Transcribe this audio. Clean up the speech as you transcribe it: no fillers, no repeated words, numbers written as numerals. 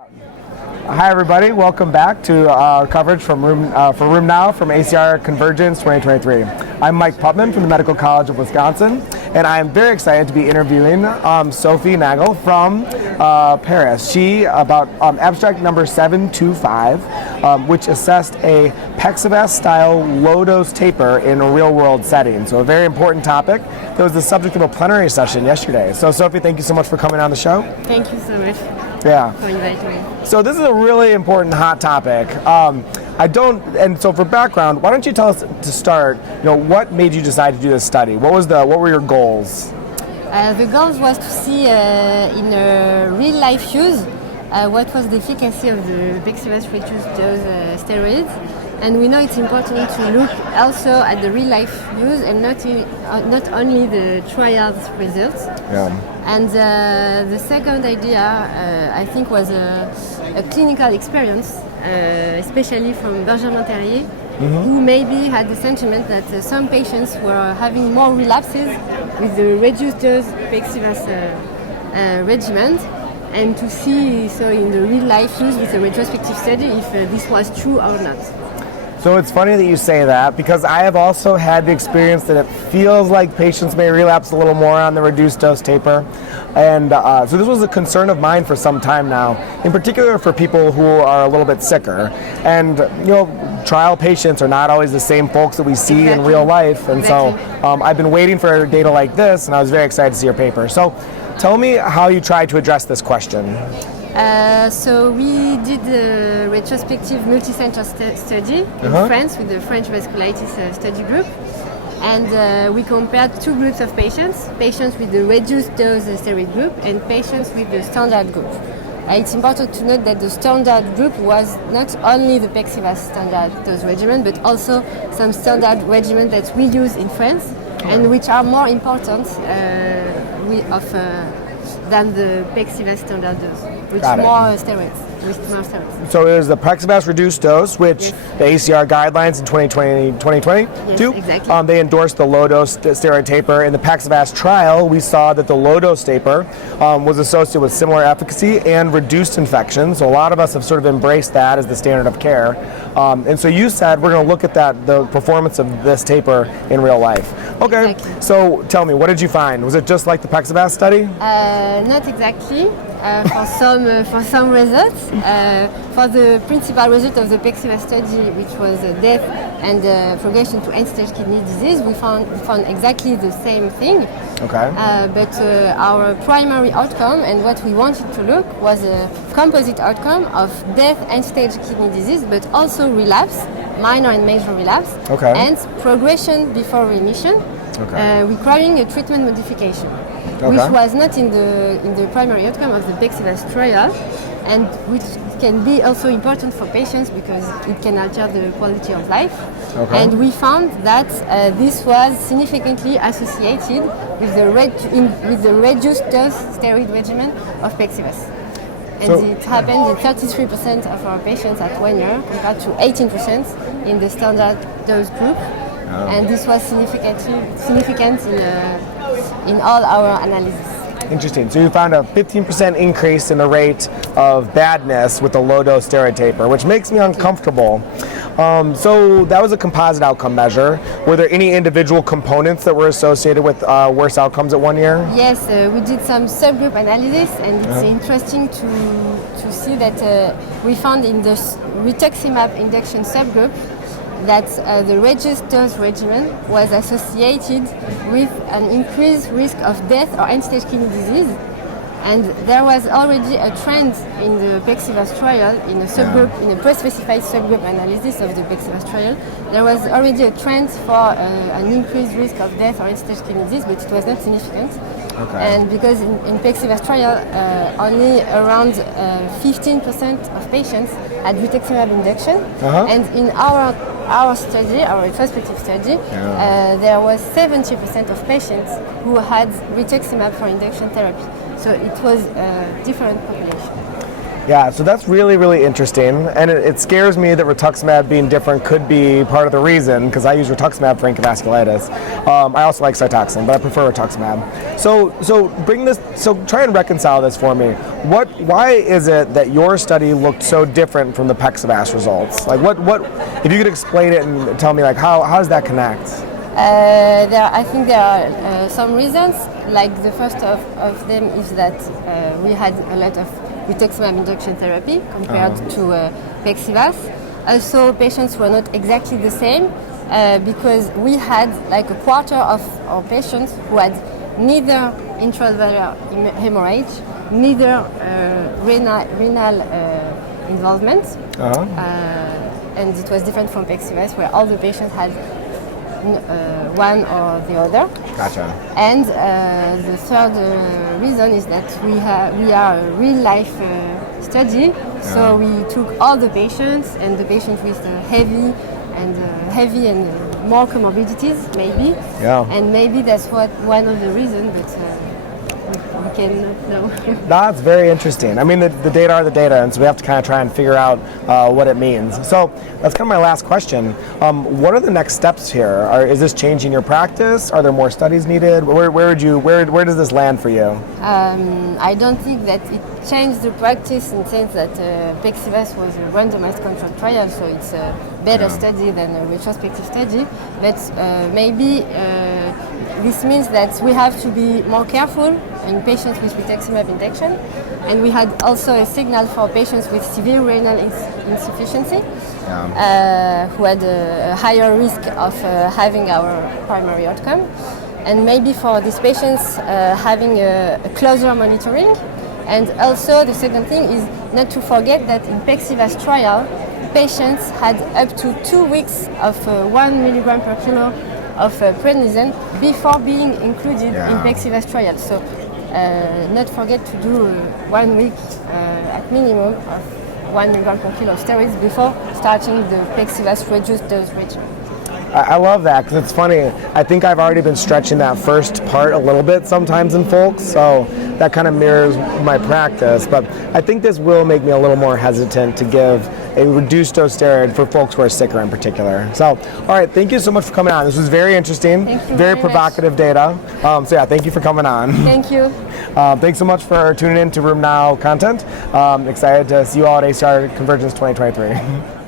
Hi everybody, welcome back to our coverage from Room Now from ACR Convergence 2023. I'm Mike Putman from the Medical College of Wisconsin, and I am very excited to be interviewing Sophie Nagle from Paris. She, about abstract number 725, which assessed a PEXIVAS style low-dose taper in a real-world setting. So a very important topic that was the subject of a plenary session yesterday. So Sophie, thank you so much for coming on the show. Thank you so much. Yeah. For inviting me. So this is a really important hot topic. So for background, why don't you tell us to start, what made you decide to do this study? What were your goals? The goals was to see in real life use what was the efficacy of the PEXIVAS reduced dose steroids. And we know it's important to look also at the real life use and not only the trials results. Yeah. And the second idea, I think, was a clinical experience, especially from Benjamin Terrier, who maybe had the sentiment that some patients were having more relapses with the reduced dose PEXIVAS regimen, and to see in the real life use with a retrospective study if this was true or not. So it's funny that you say that, because I have also had the experience that it feels like patients may relapse a little more on the reduced dose taper. And so this was a concern of mine for some time now, in particular for people who are a little bit sicker. And, trial patients are not always the same folks that we see in real life. And so I've been waiting for data like this, and I was very excited to see your paper. So tell me how you tried to address this question. So we did a retrospective multi-center study in France with the French vasculitis study group, and we compared two groups of patients with the reduced dose steroid group and patients with the standard group. It's important to note that the standard group was not only the PEXIVAS standard dose regimen, but also some standard regimen that we use in France and which are more important than the PEXIVAS standard dose, with more steroids. So it was the PEXIVAS reduced dose, which the ACR guidelines in 2022, yes, exactly. They endorsed the low-dose steroid taper. In the PEXIVAS trial, we saw that the low-dose taper was associated with similar efficacy and reduced infection. So a lot of us have sort of embraced that as the standard of care. And so you said we're going to look at the performance of this taper in real life. Okay, exactly. So tell me, what did you find? Was it just like the PEXIVAS study? Not exactly. For some results, for the principal result of the PEXIVAS study, which was death and progression to end-stage kidney disease, we found exactly the same thing. Okay. But our primary outcome and what we wanted to look was a composite outcome of death, end-stage kidney disease, but also relapse, minor and major relapse, and progression before remission, requiring a treatment modification. Which was not in the primary outcome of the PEXIVAS trial, and which can be also important for patients because it can alter the quality of life. And we found that this was significantly associated with the reduced dose steroid regimen of PEXIVAS. And it happened in 33% of our patients at 1 year compared to 18% in the standard dose group. And this was significant in all our analysis. Interesting. So you found a 15% increase in the rate of badness with the low-dose steroid taper, which makes me uncomfortable. So that was a composite outcome measure. Were there any individual components that were associated with worse outcomes at 1 year? Yes, we did some subgroup analysis, and it's interesting to see that we found in the rituximab induction subgroup that the reduced dose regimen was associated with an increased risk of death or end-stage kidney disease. And there was already a trend in the PEXIVAS trial, in a subgroup, in a pre-specified subgroup analysis of the PEXIVAS trial. There was already a trend for an increased risk of death or end-stage kidney disease, but it was not significant. And because in PEXIVAS trial, only around 15% of patients had rituximab induction, and in our study, our retrospective study, there was 70% of patients who had rituximab for induction therapy. So it was a different population. Yeah, so that's really, really interesting, and it scares me that rituximab being different could be part of the reason, because I use rituximab for ANCA-vasculitis. I also like Cytoxan, but I prefer rituximab. So try and reconcile this for me. Why is it that your study looked so different from the PEXIVAS results? Like, what? If you could explain it and tell me, like, how does that connect? I think there are some reasons. Like the first of them is that we had a lot of rituximab induction therapy compared to PEXIVAS. Also, patients were not exactly the same because we had like a quarter of our patients who had neither intravalvular hemorrhage, neither renal involvement, and it was different from PEXIVAS, where all the patients had one or the other. Gotcha. And the third reason is that we are a real life study, so we took all the patients and the patients with heavy and more comorbidities, maybe. Yeah. And maybe that's one of the reasons, but we cannot know. That's very interesting. I mean, the data are the data, and so we have to kind of try and figure out what it means. So that's kind of my last question. What are the next steps here? Is this changing your practice? Are there more studies needed? Where does this land for you? I don't think that it changed the practice in the sense that PEXIVAS was a randomized controlled trial, so it's a better study than a retrospective study. But maybe this means that we have to be more careful in patients with rituximab induction, and we had also a signal for patients with severe renal insufficiency who had a higher risk of having our primary outcome, and maybe for these patients having a closer monitoring. And also the second thing is not to forget that in PEXIVAS trial, patients had up to 2 weeks of 1 milligram per kilo of prednisone before being included in PEXIVAS trial. So not forget to do 1 week at minimum of 1 milligram per kilo of steroids before starting the PEXIVAS reduced dose regimen. I love that, because it's funny. I think I've already been stretching that first part a little bit sometimes in folks, so that kind of mirrors my practice. But I think this will make me a little more hesitant to give a reduced dose steroid for folks who are sicker in particular. So, all right, thank you so much for coming on. This was very interesting, very provocative data. So yeah, thank you for coming on. Thank you. Thanks so much for tuning in to Room Now content. Excited to see you all at ACR Convergence 2023.